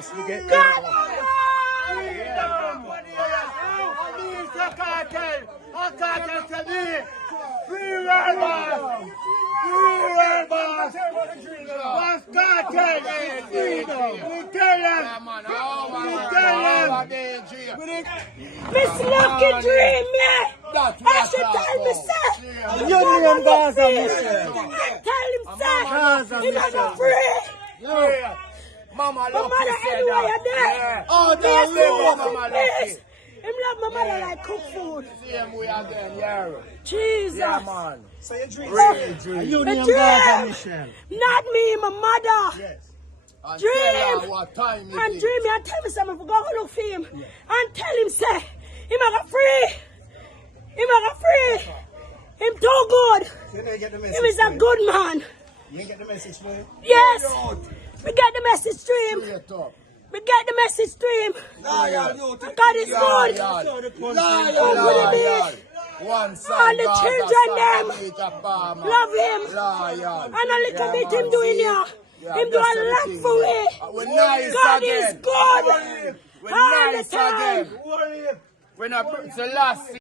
house, we get God! I can't tell me. Free world boss. Free world boss. Boss cartel. Freedom. We tell them. We tell them. Miss Lucky Dream, yeah. I should tell me, sir. Your name Gaza Michelle. Tell him, sir. Gaza He's not Michelle. free. Mama My mother anywhere you're there. Oh, Please, don't Mama please. Lucky. Him love my mother like cook food. Same way again, yeah. Jesus. Yeah, man. So you dream. Dream. Your A name dream. Gaza Michelle. Not me, my mother. Yes. And Dream. tell her what time it And is. Dream, and tell me something. If we go look for him. And tell him, say, him a got free. Him a got free. Him too good. You didn't get the message. Him is a good man. You didn't get the message, man. Yes. We get the message stream. Straight up. We get the message stream. God is good. Loyal. One side, All the Gaza children side, them Peter Palmer. love him. Loyal. And a little bit man, him doing see? here. Yeah, Him do that's a the lot thing. for me. We're nice God again. is good. We're All nice the time. again. We're not, it's the last